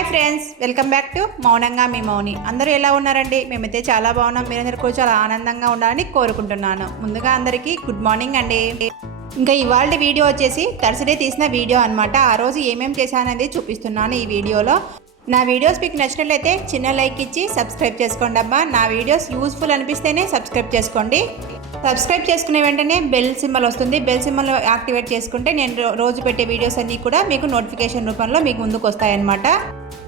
Hi friends, welcome back to మౌనంగా మీ మౌని. అందరూ ఎలా ఉన్నారండి? మేమైతే చాలా బాగున్నాం. మీరందరూ కూడా చాలా ఆనందంగా ఉండాలని కోరుకుంటున్నాను. ముందుగా అందరికీ గుడ్ మార్నింగ్ అండి. ఇంకా ఇవాళ వీడియో వచ్చేసి థర్స్డే తీసిన వీడియో అనమాట. ఆ రోజు ఏమేమి చేశాననేది చూపిస్తున్నాను ఈ వీడియోలో. నా వీడియోస్ మీకు నచ్చినట్లయితే చిన్న లైక్ ఇచ్చి సబ్స్క్రైబ్ చేసుకోండి అబ్బా. నా వీడియోస్ యూస్ఫుల్ అనిపిస్తేనే సబ్స్క్రైబ్ చేసుకోండి. సబ్స్క్రైబ్ చేసుకునే వెంటనే బెల్ సింబల్ వస్తుంది. బెల్ సింబల్ యాక్టివేట్ చేసుకుంటే నేను రోజు పెట్టే వీడియోస్ అన్నీ కూడా మీకు నోటిఫికేషన్ రూపంలో మీకు ముందుకు వస్తాయన్నమాట.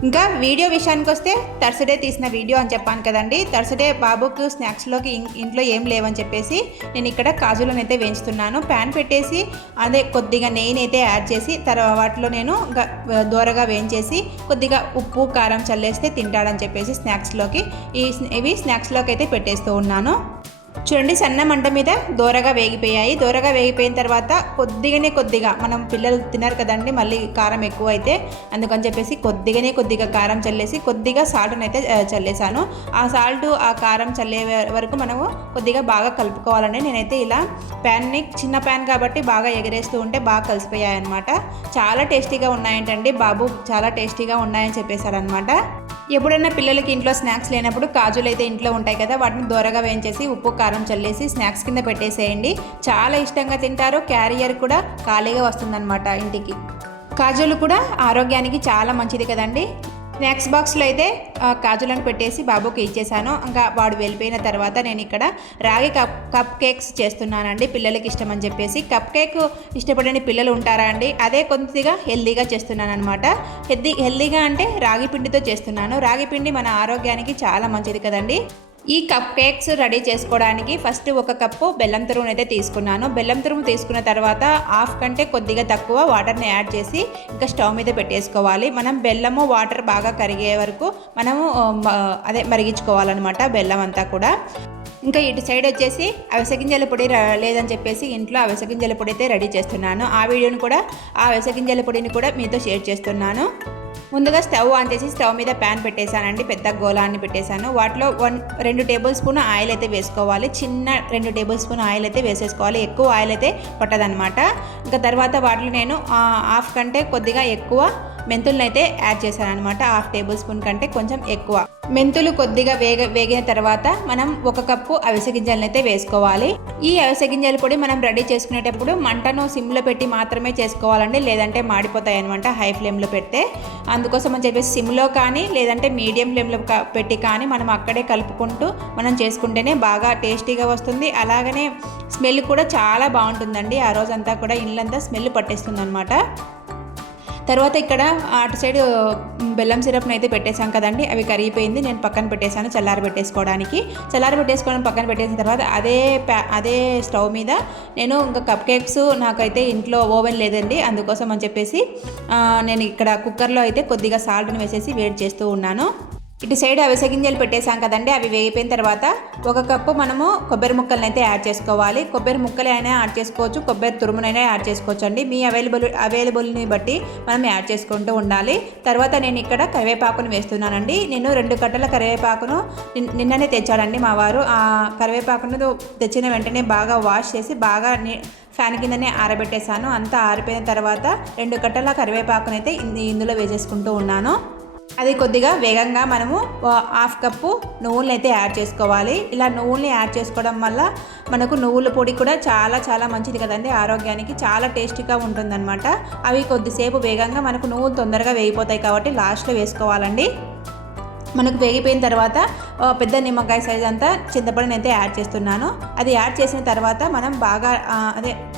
ఇంకా వీడియో విషయానికి వస్తే థర్స్డే తీసిన వీడియో అని చెప్పాను కదండి. థర్స్డే బాబుకు స్నాక్స్లోకి ఇంట్లో ఏం లేవని చెప్పేసి నేను ఇక్కడ కాజులను అయితే వేయించుతున్నాను. ప్యాన్ పెట్టేసి అదే కొద్దిగా నెయ్యినైతే యాడ్ చేసి వాటిలో నేను దూరగా వేయించేసి కొద్దిగా ఉప్పు కారం చల్లేస్తే తింటాడని చెప్పేసి స్నాక్స్లోకి ఇవి స్నాక్స్లోకి అయితే పెట్టేస్తూ ఉన్నాను. చూడండి, సన్న మంట మీద దోరగా వేగిపోయాయి. దోరగా వేగిపోయిన తర్వాత కొద్దిగా మనం పిల్లలు తిన్నారు కదండి, మళ్ళీ కారం ఎక్కువ అయితే అందుకని చెప్పేసి కొద్దిగా కారం చల్లేసి కొద్దిగా సాల్ట్ని అయితే చల్లేసాను. ఆ సాల్ట్ ఆ కారం చల్లే వరకు మనము కొద్దిగా బాగా కలుపుకోవాలండి. నేనైతే ఇలా ప్యాన్ని చిన్న ప్యాన్ కాబట్టి బాగా ఎగరేస్తూ ఉంటే బాగా కలిసిపోయాయి అనమాట. చాలా టేస్టీగా ఉన్నాయంటండి. బాబు చాలా టేస్టీగా ఉన్నాయని చెప్పేశారనమాట. ఎప్పుడైనా పిల్లలకి ఇంట్లో స్నాక్స్ లేనప్పుడు కాజులు అయితే ఇంట్లో ఉంటాయి కదా, వాటిని దూరగా వేయించేసి ఉప్పు కారం చల్లేసి స్నాక్స్ కింద పెట్టేసేయండి. చాలా ఇష్టంగా తింటారు. క్యారియర్ కూడా ఖాళీగా వస్తుందన్నమాట ఇంటికి. కాజులు కూడా ఆరోగ్యానికి చాలా మంచిది కదండి. స్నాక్స్ బాక్స్లో అయితే కాజులను పెట్టేసి బాబుకి ఇచ్చేసాను. ఇంకా వాడు వెళ్ళిపోయిన తర్వాత నేను ఇక్కడ రాగి కప్ కేక్స్ చేస్తున్నానండి, పిల్లలకి ఇష్టం అని చెప్పేసి. కప్ కేక్ ఇష్టపడని పిల్లలు ఉంటారా అండి? అదే కొద్దిగా హెల్దీగా చేస్తున్నాను అనమాట. హెల్దీగా అంటే రాగి పిండితో చేస్తున్నాను. రాగి పిండి మన ఆరోగ్యానికి చాలా మంచిది కదండి. ఈ కప్ కేక్స్ రెడీ చేసుకోవడానికి ఫస్ట్ ఒక కప్పు బెల్లం తురుమును అయితే తీసుకున్నాను. బెల్లం తురుము తీసుకున్న తర్వాత హాఫ్ కంటే కొద్దిగా తక్కువ వాటర్ని యాడ్ చేసి ఇంకా స్టవ్ మీద పెట్టేసుకోవాలి. మనం బెల్లము వాటర్ బాగా కరిగే వరకు మనము మరిగించుకోవాలన్నమాట బెల్లం అంతా కూడా. ఇంకా ఇటు సైడ్ వచ్చేసి అవిసె గింజల పొడి లేదని చెప్పేసి ఇంట్లో అవిసె గింజల పొడి అయితే రెడీ చేస్తున్నాను. ఆ వీడియోని కూడా ఆ అవిసె గింజల పొడిని కూడా మీతో షేర్ చేస్తున్నాను. ముందుగా స్టవ్ ఆన్ చేసి స్టవ్ మీద ప్యాన్ పెట్టేశానండి. పెద్ద గోళాన్ని పెట్టేశాను. వాటిలో 2 టేబుల్ స్పూన్ ఆయిల్ అయితే వేసుకోవాలి. చిన్న 2 టేబుల్ స్పూన్ ఆయిల్ అయితే వేసేసుకోవాలి. ఎక్కువ ఆయిల్ అయితే పట్టదనమాట. ఇంకా తర్వాత వాటిలో నేను హాఫ్ కంటే కొద్దిగా ఎక్కువ మెంతులను అయితే యాడ్ చేశాను అనమాట. హాఫ్ టేబుల్ స్పూన్ కంటే కొంచెం ఎక్కువ మెంతులు కొద్దిగా వేగిన తర్వాత మనం 1 కప్పు అవిసె గింజలను అయితే వేసుకోవాలి. ఈ అవిసె గింజల పొడి మనం రెడీ చేసుకునేటప్పుడు మంటను సిమ్లో పెట్టి మాత్రమే చేసుకోవాలండి, లేదంటే మాడిపోతాయి అనమాట హై ఫ్లేమ్లో పెడితే. అందుకోసం అని చెప్పేసి సిమ్లో కానీ లేదంటే మీడియం ఫ్లేమ్లో పెట్టి కానీ మనం అక్కడే కలుపుకుంటూ మనం చేసుకుంటేనే బాగా టేస్టీగా వస్తుంది. అలాగనే స్మెల్ కూడా చాలా బాగుంటుందండి. ఆ రోజంతా కూడా ఇల్లంతా స్మెల్ పట్టేస్తుంది అనమాట. తర్వాత ఇక్కడ అటు సైడ్ బెల్లం సిరప్ని అయితే పెట్టేశాం కదండి, అవి కరిగిపోయింది. నేను పక్కన పెట్టేశాను చల్లారబెట్టేసుకోవడం పక్కన పెట్టేసిన తర్వాత అదే స్టవ్ మీద నేను ఇంకా కప్ కేక్స్ నాకైతే ఇంట్లో ఓవెన్ లేదండి, అందుకోసం అని చెప్పేసి నేను ఇక్కడ కుక్కర్లో అయితే కొద్దిగా సాల్ట్ని వేసేసి వేడి చేస్తూ ఉన్నాను. ఇటు సైడ్ అవిసె గింజలు పెట్టేశాం కదండి, అవి వేగిపోయిన తర్వాత 1 కప్పు మనము కొబ్బరి ముక్కలను అయితే యాడ్ చేసుకోవాలి. కొబ్బరి ముక్కలు అయినా యాడ్ చేసుకోవచ్చు, కొబ్బరి తురుమునైనా యాడ్ చేసుకోవచ్చు అండి. మీ అవైలబుల్ని బట్టి మనం యాడ్ చేసుకుంటూ ఉండాలి. తర్వాత నేను ఇక్కడ కరివేపాకును వేస్తున్నానండి. నేను 2 కట్టల కరివేపాకును నిన్ననే తెచ్చాడండి మా వారు. ఆ కరివేపాకును తెచ్చిన వెంటనే బాగా వాష్ చేసి బాగా ఫ్యాన్ కిందనే ఆరబెట్టేశాను. అంతా ఆరిపోయిన తర్వాత 2 కట్టల కరివేపాకును అయితే ఇందులో వేసేసుకుంటూ ఉన్నాను. అది కొద్దిగా వేగంగా మనము హాఫ్ కప్పు నువ్వులను అయితే యాడ్ చేసుకోవాలి. ఇలా నువ్వుల్ని యాడ్ చేసుకోవడం వల్ల మనకు నువ్వుల పొడి కూడా చాలా చాలా మంచిది కదండి, ఆరోగ్యానికి చాలా టేస్టీగా ఉంటుందన్నమాట. అవి కొద్దిసేపు వేగంగా మనకు నువ్వులు తొందరగా వేగిపోతాయి కాబట్టి లాస్ట్లో వేసుకోవాలండి. మనకు వేగిపోయిన తర్వాత పెద్ద నిమ్మకాయ సైజ్ అంతా చింతపండుని అయితే యాడ్ చేస్తున్నాను. అది యాడ్ చేసిన తర్వాత మనం బాగా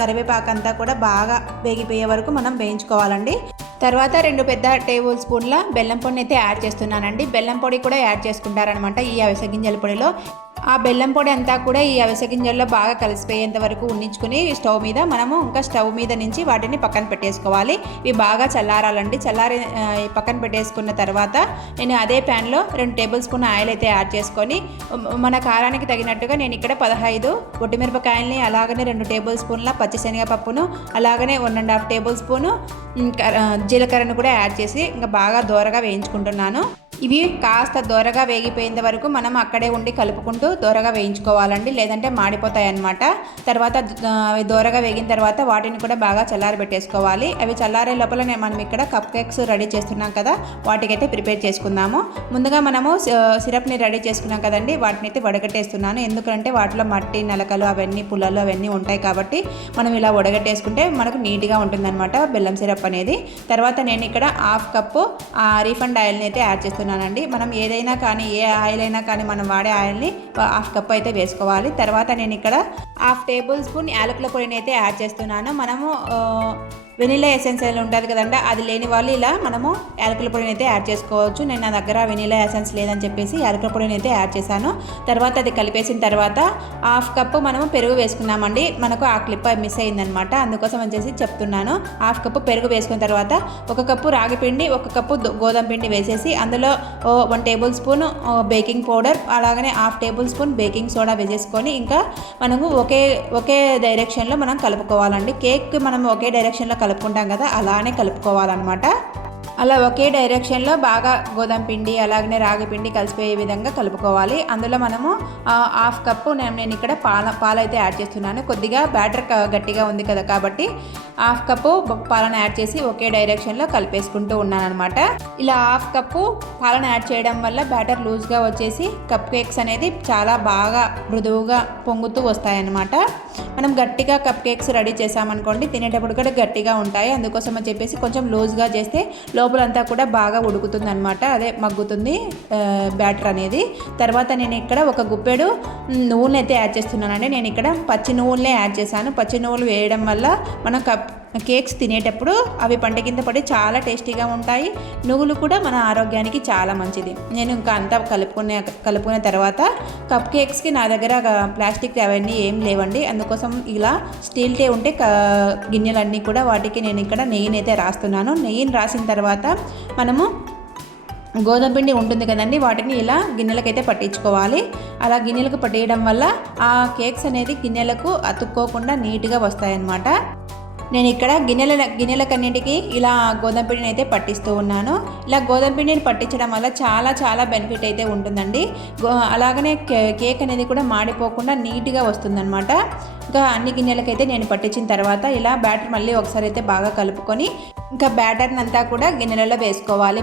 కరివేపాకు అంతా కూడా బాగా వేగిపోయే వరకు మనం వేయించుకోవాలండి. తర్వాత 2 పెద్ద టేబుల్ స్పూన్ల బెల్లం పొడిని అయితే యాడ్ చేస్తున్నానండి. బెల్లం పొడి కూడా యాడ్ చేసుకుంటారనమాట ఈ అవిసె గింజల పొడిలో. ఆ బెల్లం పొడి అంతా కూడా ఈ అవిసె గింజల్లో బాగా కలిసిపోయేంత వరకు ఉండించుకుని స్టవ్ మీద మనము ఇంకా స్టవ్ మీద నుంచి వాటిని పక్కన పెట్టేసుకోవాలి. ఇవి బాగా చల్లారాలండి. పక్కన పెట్టేసుకున్న తర్వాత నేను అదే ప్యాన్లో 2 టేబుల్ స్పూన్ ఆయిల్ అయితే యాడ్ చేసుకొని మన కారానికి తగినట్టుగా నేను ఇక్కడ 15 ఒట్టిమిరపకాయలని, అలాగనే 2 టేబుల్ స్పూన్ల పచ్చిశనగపప్పును, అలాగనే 1.5 టేబుల్ స్పూను జీలకర్రను కూడా యాడ్ చేసి ఇంకా బాగా దోరగా వేయించుకుంటున్నాను. ఇవి కాస్త దోరగా వేగిపోయేంత వరకు మనం అక్కడే ఉండి కలుపుకుంటూ దోరగా వేయించుకోవాలండి, లేదంటే మాడిపోతాయి అన్నమాట. తర్వాత అవి దోరగా వేగిన తర్వాత వాటిని కూడా బాగా చల్లారి పెట్టేసుకోవాలి. అవి చల్లారే లోపల మనం ఇక్కడ కప్ కేక్స్ రెడీ చేస్తున్నాం కదా, వాటికైతే ప్రిపేర్ చేసుకుందాము. ముందుగా మనము సిరప్ని రెడీ చేసుకున్నాం కదండి, వాటిని అయితే వడగట్టేస్తున్నాను. ఎందుకంటే వాటిలో మట్టి నలకలు అవన్నీ పుల్లలు అవన్నీ ఉంటాయి కాబట్టి మనం ఇలా వడగట్టేసుకుంటే మనకు నీట్గా ఉంటుందన్నమాట బెల్లం సిరప్ అనేది. తర్వాత నేను ఇక్కడ హాఫ్ కప్పు రీఫండ్ ఆయిల్ని అయితే యాడ్ చేస్తున్నాను అండి. మనం ఏదైనా కానీ ఏ ఆయిల్ అయినా కానీ మనం వాడే ఆయిల్ని హాఫ్ కప్ అయితే వేసుకోవాలి. తర్వాత నేను ఇక్కడ హాఫ్ టేబుల్ స్పూన్ యాలకుల పొడిని అయితే యాడ్ చేస్తున్నాను. మనము వెనీలా ఎసెన్స్ ఉంటుంది కదండి, అది లేని వాళ్ళు ఇలా మనము యాలకుల పొడిని అయితే యాడ్ చేసుకోవచ్చు. నేను నా దగ్గర వెనీలా ఎసెన్స్ లేదని చెప్పేసి యాలకుల పొడిని అయితే యాడ్ చేశాను. తర్వాత అది కలిపేసిన తర్వాత హాఫ్ కప్పు మనము పెరుగు వేసుకున్నామండి. మనకు ఆ క్లిప్ మిస్ అయిందనమాట, అందుకోసం వచ్చేసి చెప్తున్నాను. హాఫ్ కప్పు పెరుగు వేసుకున్న తర్వాత 1 కప్పు రాగి పిండి 1 కప్పు గోధుమ పిండి వేసేసి అందులో 1 టేబుల్ స్పూన్ బేకింగ్ పౌడర్ అలాగనే half table spoon baking soda వేసేసుకొని ఇంకా మనము ఒకే డైరెక్షన్లో మనం కలుపుకోవాలండి. కేక్ మనం ఒకే డైరెక్షన్లో కలుపుకుంటాం కదా, అలానే కలుపుకోవాలన్నమాట. అలా ఒకే డైరెక్షన్లో బాగా గోధుమ పిండి అలాగనే రాగి పిండి కలిసిపోయే విధంగా కలుపుకోవాలి. అందులో మనము హాఫ్ కప్పు నేను ఇక్కడ పాలైతే యాడ్ చేస్తున్నాను. కొద్దిగా బ్యాటర్ గట్టిగా ఉంది కదా కాబట్టి హాఫ్ కప్పు పాలను యాడ్ చేసి ఒకే డైరెక్షన్లో కలిపేసుకుంటూ ఉన్నాను అనమాట. ఇలా హాఫ్ కప్పు పాలను యాడ్ చేయడం వల్ల బ్యాటర్ లూజ్గా వచ్చేసి కప్ కేక్స్ అనేది చాలా బాగా మృదువుగా పొంగుతూ వస్తాయన్నమాట. మనం గట్టిగా కప్ కేక్స్ రెడీ చేసామనుకోండి తినేటప్పుడు కూడా గట్టిగా ఉంటాయి. అందుకోసం అని చెప్పేసి కొంచెం లూజ్గా చేస్తే లోపలంతా కూడా బాగా ఉడుకుతుంది అనమాట, అదే మగ్గుతుంది బ్యాటర్ అనేది. తర్వాత నేను ఇక్కడ 1 గుప్పెడు నువ్వులను అయితే యాడ్ చేస్తున్నానండి. నేను ఇక్కడ పచ్చి నువ్వులనే యాడ్ చేశాను. పచ్చి నువ్వులు వేయడం వల్ల మనం కేక్స్ తినేటప్పుడు అవి పంట కింద పడి చాలా టేస్టీగా ఉంటాయి. నువ్వులు కూడా మన ఆరోగ్యానికి చాలా మంచిది. నేను ఇంకా అంతా కలుపుకున్న తర్వాత కప్ కేక్స్కి నా దగ్గర ప్లాస్టిక్ అవన్నీ ఏం లేవండి, అందుకోసం ఇలా స్టీల్ టే ఉంటే గిన్నెలన్నీ కూడా వాటికి నేను ఇక్కడ నెయ్యిని అయితే రాస్తున్నాను. నెయ్యిని రాసిన తర్వాత మనము గోధుమ పిండి ఉంటుంది కదండి, వాటిని ఇలా గిన్నెలకైతే పట్టించుకోవాలి. అలా గిన్నెలకు పట్టేయడం వల్ల ఆ కేక్స్ అనేది గిన్నెలకు అతుక్కోకుండా నీట్గా వస్తాయన్నమాట. నేను ఇక్కడ గిన్నెలకన్నింటికి ఇలా గోధుమ పిండిని అయితే పట్టిస్తూ ఉన్నాను. ఇలా గోధుమ పిండిని పట్టించడం వల్ల చాలా బెనిఫిట్ అయితే ఉంటుందండి. అలాగనే కేక్ అనేది కూడా మాడిపోకుండా నీట్గా వస్తుందన్నమాట. ఇంకా అన్ని గిన్నెలకైతే నేను పట్టించిన తర్వాత ఇలా బ్యాటర్ మళ్ళీ ఒకసారి అయితే బాగా కలుపుకొని ఇంకా బ్యాటర్ని అంతా కూడా గిన్నెలలో వేసుకోవాలి.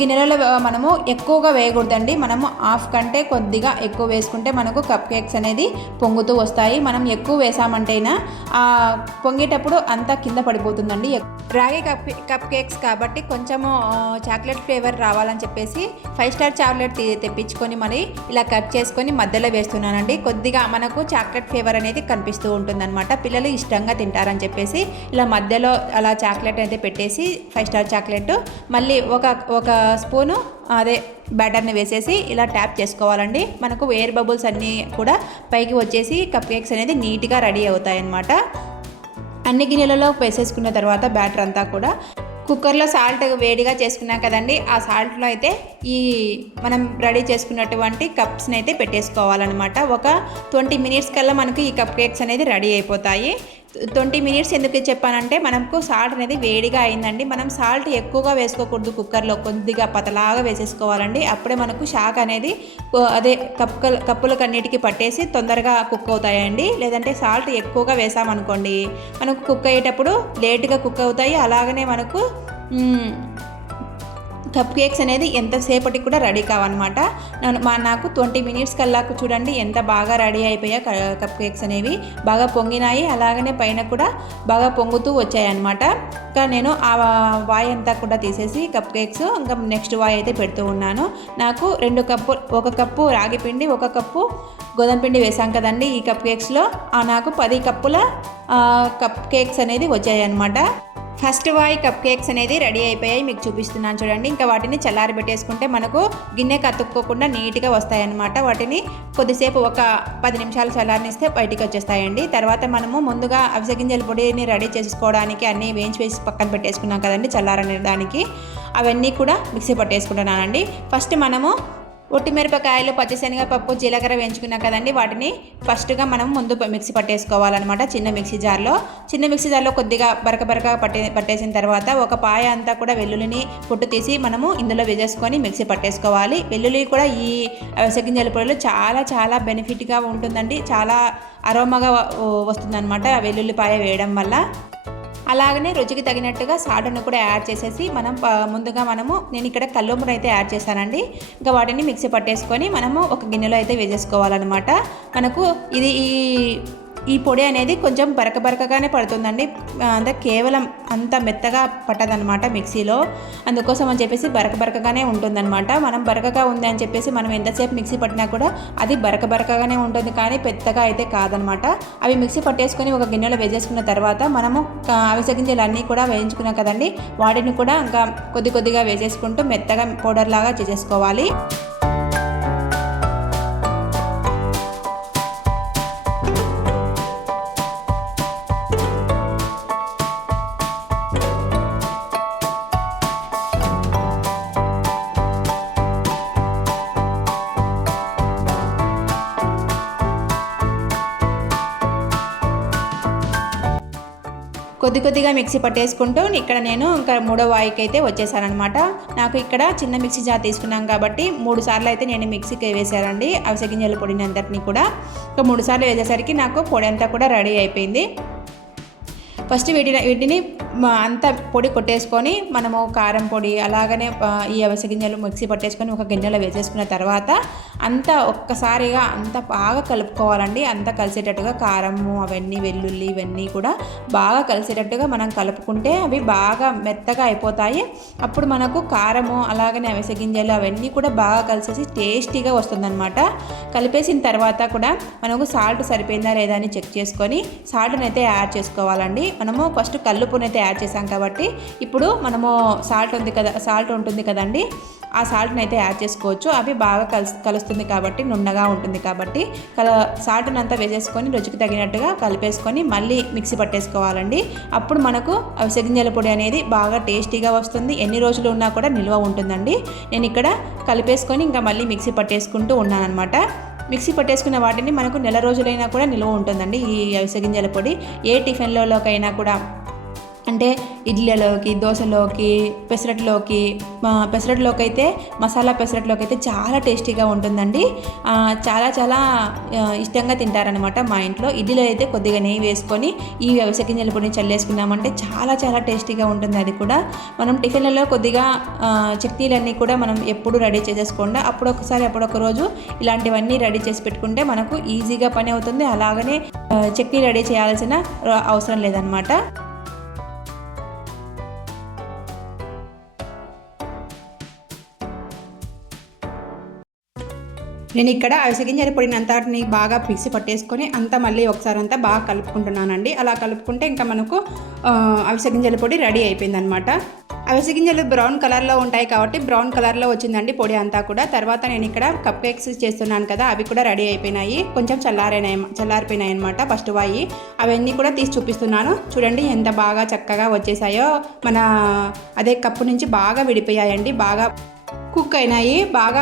గిన్నెలలో మనము ఎక్కువగా వేయకూడదండి, మనము హాఫ్ కంటే కొద్దిగా ఎక్కువ వేసుకుంటే మనకు కప్ కేక్స్ అనేది పొంగుతూ వస్తాయి. మనం ఎక్కువ వేసామంటేనా పొంగేటప్పుడు అంతా కింద పడిపోతుందండి. రాగి కప్ కేక్స్ కాబట్టి కొంచెము చాక్లెట్ ఫ్లేవర్ రావాలని చెప్పేసి 5 స్టార్ చాక్లెట్ తెప్పించుకొని మరి ఇలా కట్ చేసుకొని మధ్యలో వేస్తున్నానండి. కొద్దిగా మనకు చాక్లెట్ ఫ్లేవర్ అనేది కనిపిస్తూ ఉంటుందన్నమాట, పిల్లలు ఇష్టంగా తింటారని చెప్పేసి ఇలా మధ్యలో అలా చాక్లెట్ అయితే పెట్టేసి 5 స్టార్ చాక్లెట్ మళ్ళీ ఒక స్పూను అదే బ్యాటర్ని వేసేసి ఇలా ట్యాప్ చేసుకోవాలండి. మనకు ఎయిర్ బబుల్స్ అన్నీ కూడా పైకి వచ్చేసి కప్ కేక్స్ అనేది నీట్గా రెడీ అవుతాయి అన్నమాట. అన్ని గిన్నెలలో వేసేసుకున్న తర్వాత బ్యాటర్ అంతా కూడా కుక్కర్లో సాల్ట్ వేడిగా చేసుకున్నాం కదండి, ఆ సాల్ట్లో అయితే ఈ మనం రెడీ చేసుకున్నటువంటి కప్స్ని అయితే పెట్టేసుకోవాలన్నమాట. ఒక 20 మినిట్స్ కల్లా మనకు ఈ కప్ కేక్స్ అనేది రెడీ అయిపోతాయి. 20 మినిట్స్ ఎందుకు చెప్పానంటే మనకు సాల్ట్ అనేది వేడిగా అయిందండి. మనం సాల్ట్ ఎక్కువగా వేసుకోకూడదు, కుక్కర్లో కొద్దిగా పతలాగా వేసేసుకోవాలండి. అప్పుడే మనకు షాక్ అనేది అదే కప్పులకన్నిటికీ పట్టేసి తొందరగా కుక్ అవుతాయండి. లేదంటే సాల్ట్ ఎక్కువగా వేసామనుకోండి మనకు కుక్ అయ్యేటప్పుడు లేట్గా కుక్ అవుతాయి. అలాగనే మనకు కప్ కేక్స్ అనేది ఎంతసేపటికి కూడా రెడీ కావన్నమాట. నాకు 20 మినిట్స్ కల్లాకు చూడండి ఎంత బాగా రెడీ అయిపోయాయి కప్ కేక్స్ అనేవి, బాగా పొంగినాయి. అలాగనే పైన కూడా బాగా పొంగుతూ వచ్చాయన్నమాట. ఇంకా నేను ఆ వాయ్ అంతా కూడా తీసేసి కప్ కేక్స్ ఇంకా నెక్స్ట్ వాయ్ అయితే పెడుతూ ఉన్నాను. నాకు 1 కప్పు రాగి పిండి 1 కప్పు గోధుమ పిండి వేసాం కదండి ఈ కప్ కేక్స్లో, నాకు 10 కప్పుల కప్ కేక్స్ అనేది వచ్చాయి అన్నమాట. ఫస్ట్ వాయి కప్ కేక్స్ అనేది రెడీ అయిపోయాయి, మీకు చూపిస్తున్నాను చూడండి. ఇంకా వాటిని చల్లారి పెట్టేసుకుంటే మనకు గిన్నెకి అతుక్కోకుండా నీట్గా వస్తాయన్నమాట. వాటిని కొద్దిసేపు ఒక 10 నిమిషాలు చల్లారనిస్తే బయటికి వచ్చేస్తాయండి. తర్వాత మనము ముందుగా అవిసె గింజల పొడిని రెడీ చేసుకోవడానికి అన్నీ వేసి పక్కన పెట్టేసుకున్నాం కదండి చల్లారనేదానికి, అవన్నీ కూడా మిక్సీ పట్టేసుకుంటున్నానండి. ఫస్ట్ మనము ఒట్టి మిరపకాయలు, పచ్చిశనగపప్పు, జీలకర్ర వేయించుకున్నాం కదండి, వాటిని ఫస్ట్గా మనం ముందు మిక్సీ పట్టేసుకోవాలన్నమాట. చిన్న మిక్సీ జార్లో కొద్దిగా బరక పట్టేసిన తర్వాత ఒక పాయ అంతా కూడా వెల్లుల్లిని పొట్టు తీసి మనము ఇందులో వేసేసుకొని మిక్సీ పట్టేసుకోవాలి. వెల్లుల్లి కూడా ఈ అవిసె గింజల పొడిలో చాలా చాలా బెనిఫిట్గా ఉంటుందండి. చాలా అరోమాగా వస్తుందన్నమాట వెల్లుల్లిపాయ వేయడం వల్ల. అలాగనే రుచికి తగినట్టుగా సాల్ట్ను కూడా యాడ్ చేసేసి ముందుగా నేను ఇక్కడ కల్లుప్పును అయితే యాడ్ చేశానండి. ఇంకా వాటిని మిక్సీ పట్టేసుకొని మనము ఒక గిన్నెలో అయితే వేసేసుకోవాలన్నమాట. మనకు ఇది ఈ పొడి అనేది కొంచెం బరకగానే పడుతుందండి. అంటే కేవలం అంత మెత్తగా పట్టదనమాట మిక్సీలో. అందుకోసం అని చెప్పేసి బరకగానే ఉంటుందన్నమాట. మనం బరకగా ఉంది అని చెప్పేసి మనం ఎంతసేపు మిక్సీ పట్టినా కూడా అది బరకగానే ఉంటుంది, కానీ పెద్దగా అయితే కాదనమాట. అవి మిక్సీ పట్టేసుకొని ఒక గిన్నెలో వేసేసుకున్న తర్వాత మనము అవిసె గింజలు అన్నీ కూడా వేయించుకున్నాం కదండి, వాటిని కూడా ఇంకా కొద్దిగా వేసేసుకుంటూ మెత్తగా పౌడర్ లాగా చేసేసుకోవాలి. కొద్దిగా మిక్సీ పట్టేసుకుంటూ ఇక్కడ నేను ఇంకా 3వ వాయికి అయితే వచ్చేసానమాట. నాకు ఇక్కడ చిన్న మిక్సీ జార్ తీసుకున్నాం కాబట్టి 3 సార్లు అయితే నేను మిక్సీకి వేసానండి అవిసె గింజల పొడిని అంతటినీ కూడా. ఇంకా 3 సార్లు వేసేసరికి నాకు పొడి అంతా కూడా రెడీ అయిపోయింది. ఫస్ట్ వీటిని అంతా పొడి కొట్టేసుకొని మనము కారం పొడి అలాగనే ఈ అవిసె గింజలు మిక్సీ పట్టేసుకొని ఒక గిన్నెలో వేసేసుకున్న తర్వాత అంతా ఒక్కసారిగా అంతా బాగా కలుపుకోవాలండి. అంతా కలిసేటట్టుగా కారము అవన్నీ వెల్లుల్లి ఇవన్నీ కూడా బాగా కలిసేటట్టుగా మనం కలుపుకుంటే అవి బాగా మెత్తగా అయిపోతాయి. అప్పుడు మనకు కారము అలాగనే అవిసె గింజలు అవన్నీ కూడా బాగా కలిసేసి టేస్టీగా వస్తుందన్నమాట. కలిపేసిన తర్వాత కూడా మనకు సాల్ట్ సరిపోయిందా లేదా అని చెక్ చేసుకొని సాల్ట్ని అయితే యాడ్ చేసుకోవాలండి. మనము ఫస్ట్ కల్లుప్పుని అయితే యాడ్ చేసాం కాబట్టి ఇప్పుడు మనము సాల్ట్ ఉంటుంది కదండి, ఆ సాల్ట్ని అయితే యాడ్ చేసుకోవచ్చు. అవి బాగా కలుస్తుంది కాబట్టి నున్నగా ఉంటుంది కాబట్టి సాల్ట్ని అంతా వేసేసుకొని రుచికి తగినట్టుగా కలిపేసుకొని మళ్ళీ మిక్సీ పట్టేసుకోవాలండి. అప్పుడు మనకు అవిసె గింజల పొడి అనేది బాగా టేస్టీగా వస్తుంది. ఎన్ని రోజులు ఉన్నా కూడా నిల్వ ఉంటుందండి. నేను ఇక్కడ కలిపేసుకొని ఇంకా మళ్ళీ మిక్సీ పట్టేసుకుంటూ ఉన్నానన్నమాట. మిక్సీ పట్టేసుకున్న వాటిని మనకు నెల రోజులైనా కూడా నిల్వ ఉంటుందండి ఈ అవిసె గింజల పొడి. ఏ టిఫిన్లోకైనా కూడా, అంటే ఇడ్లీలోకి, దోశలోకి, పెసరట్లోకి అయితే మసాలా పెసరట్లోకి అయితే చాలా టేస్టీగా ఉంటుందండి. చాలా చాలా ఇష్టంగా తింటారనమాట మా ఇంట్లో. ఇడ్లీలో అయితే కొద్దిగా నెయ్యి వేసుకొని ఈ అవిసె గింజల పొడిని చల్లేసుకున్నామంటే చాలా చాలా టేస్టీగా ఉంటుంది. అది కూడా మనం టిఫిన్లలో కొద్దిగా చట్నీలన్నీ కూడా మనం ఎప్పుడు రెడీ చేసేసుకోండి. అప్పుడొక రోజు ఇలాంటివన్నీ రెడీ చేసి పెట్టుకుంటే మనకు ఈజీగా పని అవుతుంది. అలాగనే చట్నీ రెడీ చేయాల్సిన అవసరం లేదనమాట. నేను ఇక్కడ అవిసె గింజల పొడిని అంతటిని బాగా మిక్సీ పట్టేసుకొని అంతా మళ్ళీ ఒకసారి అంతా బాగా కలుపుకుంటున్నానండి. అలా కలుపుకుంటే ఇంకా మనకు అవిసె గింజల పొడి రెడీ అయిపోయిందనమాట. అవిసె గింజలు బ్రౌన్ కలర్లో ఉంటాయి కాబట్టి బ్రౌన్ కలర్లో వచ్చిందండి పొడి అంతా కూడా. తర్వాత నేను ఇక్కడ కప్ కేక్స్ చేస్తున్నాను కదా, అవి కూడా రెడీ అయిపోయినాయి. కొంచెం చల్లారిపోయినాయి అనమాట ఫస్ట్ వాయి. అవన్నీ కూడా తీసి చూపిస్తున్నాను. చూడండి ఎంత బాగా చక్కగా వచ్చేసాయో. మన అదే కప్పు నుంచి బాగా విడిపోయాయండి, బాగా కుక్ అయినాయి, బాగా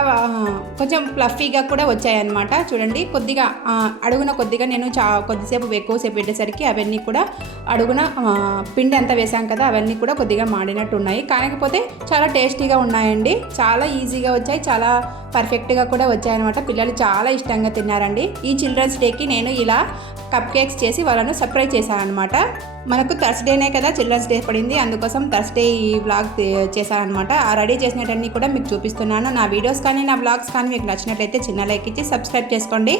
కొంచెం ఫ్లఫీగా కూడా వచ్చాయన్నమాట. చూడండి కొద్దిగా అడుగున నేను కొద్దిసేపు ఎక్కువసేపు పెట్టేసరికి అవన్నీ కూడా అడుగున పిండి అంతా వేసాం కదా, అవన్నీ కూడా కొద్దిగా మాడినట్టు ఉన్నాయి. కాకపోతే చాలా టేస్టీగా ఉన్నాయండి. చాలా ఈజీగా వచ్చాయి, చాలా పర్ఫెక్ట్గా కూడా వచ్చాయన్నమాట. పిల్లలు చాలా ఇష్టంగా తిన్నారండి. ఈ చిల్డ్రన్స్ డేకి నేను ఇలా కప్ కేక్స్ చేసి వాళ్ళను సర్ప్రైజ్ చేశాను అనమాట. మనకు థర్స్డేనే కదా చిల్డ్రన్స్ డే పడింది, అందుకోసం థర్స్డే ఈ వ్లాగ్ చేశానమాట. ఆ రెడీ చేసినవన్నీ కూడా మీకు చూపిస్తున్నాను. నా వీడియోస్ కానీ నా వ్లాగ్స్ కానీ మీకు నచ్చినట్లయితే చిన్న లైక్ ఇచ్చి సబ్స్క్రైబ్ చేసుకోండి.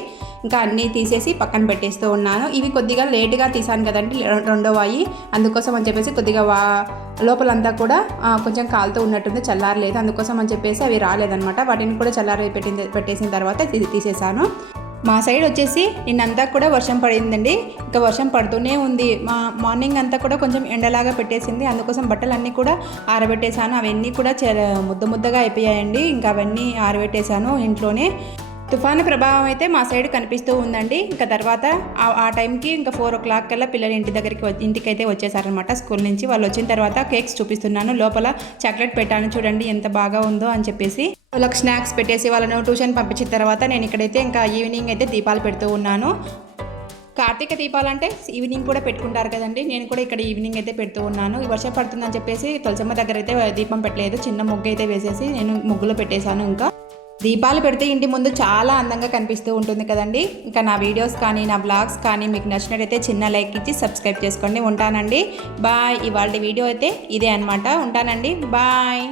ఇంకా అన్నీ తీసేసి పక్కన పెట్టేస్తూ ఉన్నాను. ఇవి కొద్దిగా లేట్గా తీసాను కదండి, రెండో వాయి, అందుకోసం అని చెప్పేసి కొద్దిగా లోపలంతా కూడా కొంచెం కాలుతూ ఉన్నట్టుంది, చల్లారలేదు. అందుకోసం అని చెప్పేసి అవి రాలేదనమాట. వాటిని కూడా పెట్టేసిన తర్వాత తీసేసాను. మా సైడ్ వచ్చేసి నిన్నంతా కూడా వర్షం పడిందండి. ఇంకా వర్షం పడుతూనే ఉంది. మార్నింగ్ అంతా కూడా కొంచెం ఎండలాగా పెట్టేసింది. అందుకోసం బట్టలన్నీ కూడా ఆరబెట్టేశాను. అవన్నీ కూడా ముద్దగా అయిపోయాయండి. ఇంకా అవన్నీ ఆరబెట్టేశాను ఇంట్లోనే. తుఫాను ప్రభావం అయితే మా సైడ్ కనిపిస్తూ ఉందండి. ఇంకా తర్వాత ఆ టైంకి ఇంకా 4 o'clock కల్లా పిల్లలు ఇంటికైతే వచ్చేసారనమాట స్కూల్ నుంచి. వాళ్ళు వచ్చిన తర్వాత కేక్స్ చూపిస్తున్నాను. లోపల చాక్లెట్ పెట్టాను చూడండి ఎంత బాగా ఉందో అని చెప్పేసి. వాళ్ళకి స్నాక్స్ పెట్టేసి వాళ్ళను ట్యూషన్ పంపించిన తర్వాత నేను ఇక్కడైతే ఇంకా ఈవినింగ్ అయితే దీపాలు పెడుతూ ఉన్నాను. కార్తీక దీపాలంటే ఈవినింగ్ కూడా పెట్టుకుంటారు కదండి. నేను కూడా ఇక్కడ ఈవినింగ్ అయితే పెడుతూ ఉన్నాను. ఈ వర్షం పడుతుందని చెప్పేసి తులసమ్మ దగ్గర అయితే దీపం పెట్టలేదు. చిన్న ముగ్గు అయితే వేసేసి నేను ముగ్గులో పెట్టేశాను. ఇంకా దీపాలు పెడితే ఇంటి ముందు చాలా అందంగా కనిపిస్తూ ఉంటుంది కదండి. ఇంకా నా వీడియోస్ కానీ నా బ్లాగ్స్ కానీ మీకు నచ్చినట్టయితే చిన్న లైక్ ఇచ్చి సబ్స్క్రైబ్ చేసుకోండి. ఉంటానండి, బాయ్. ఇవాళ వీడియో అయితే ఇదే అనమాట. ఉంటానండి, బాయ్.